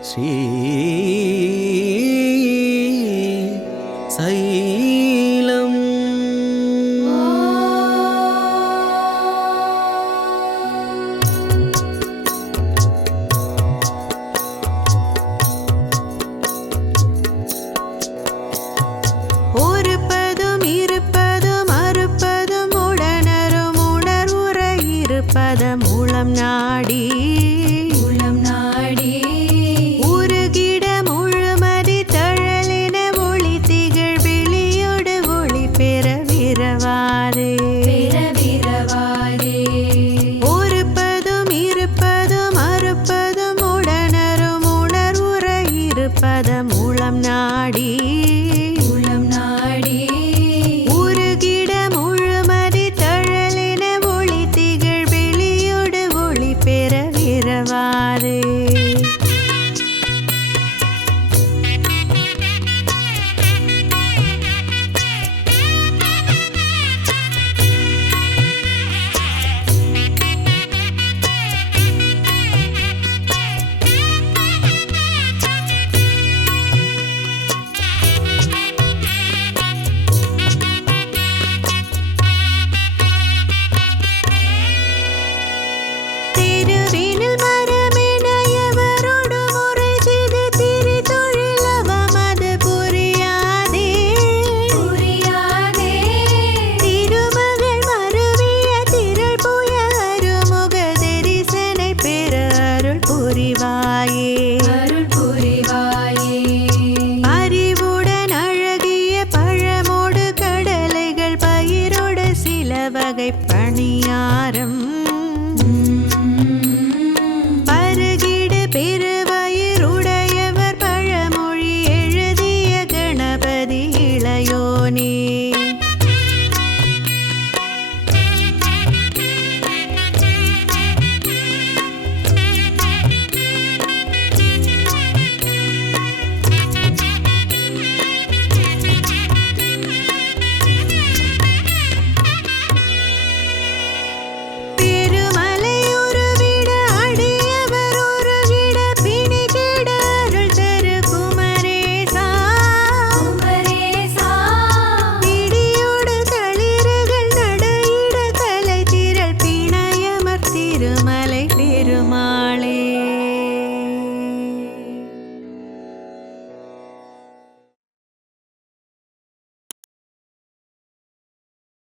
Sri xylem ஒருப்பதும் இருப்பதும் அறுப்பதும் உடனரும் உணர்வுற இருப்பதம் உளம் நாடி உருகிட முழுமதி தழலின ஒளி திகழ் விழியோடு ஒளி பெற விரவாரே ஒருப்பதும் இருப்பதும் அறுப்பதும் உடனரும் உணர்வுற இருப்பதம் உளம் நாடி உருகிட முழுமதி தழலின ஒளி திகழ் விழியோடு ஒளி பெற விரவாரே திருவினில் மரமென எவரோடு முறை செய்து திரி தொழிலவமது புரியாதே திருமகள் மருவிய திரள் புய அருமுக தரிசனை பெற அருள் புரிவாயே அறிவுடன் அழகிய பழமோடு கடலைகள் பயிரோடு சில வகை பணியாரம் பருகிடு பிற